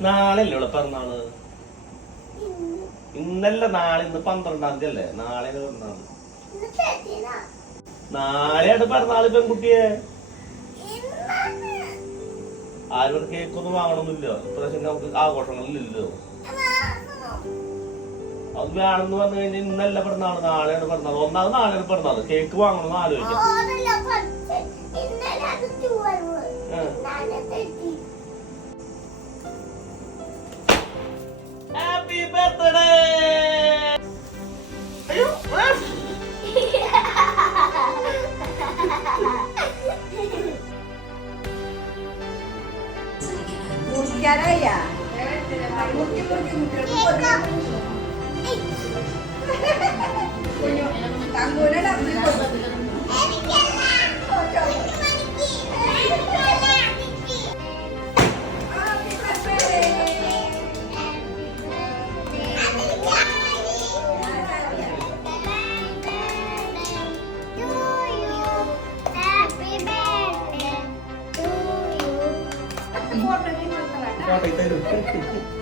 നാളെ അല്ലേ ഇവിടെ പിറന്നാൾ? ഇന്നല്ല നാളെ ഇന്ന് പന്ത്രണ്ടാം തീയതി അല്ലേ? നാളെ പിറന്നാൾ? നാളെയാണ് പിറന്നാൾ പെൺകുട്ടിയെ. ആരും കേക്കൊന്നും വാങ്ങണമെന്നില്ല ഇപ്രാവശ്യം നമുക്ക് ആഘോഷങ്ങളില്ലല്ലോ അത് വേണമെന്ന് പറഞ്ഞു കഴിഞ്ഞാൽ ഇന്നല്ല പിറന്നാൾ നാളെയാണ് പിറന്നാൾ. ഒന്നാമത് നാളെയാണ് പിറന്നാൾ. കേക്ക് വാങ്ങണമെന്ന് ആലോചിക്കാം. ya. Porque, Ra đây.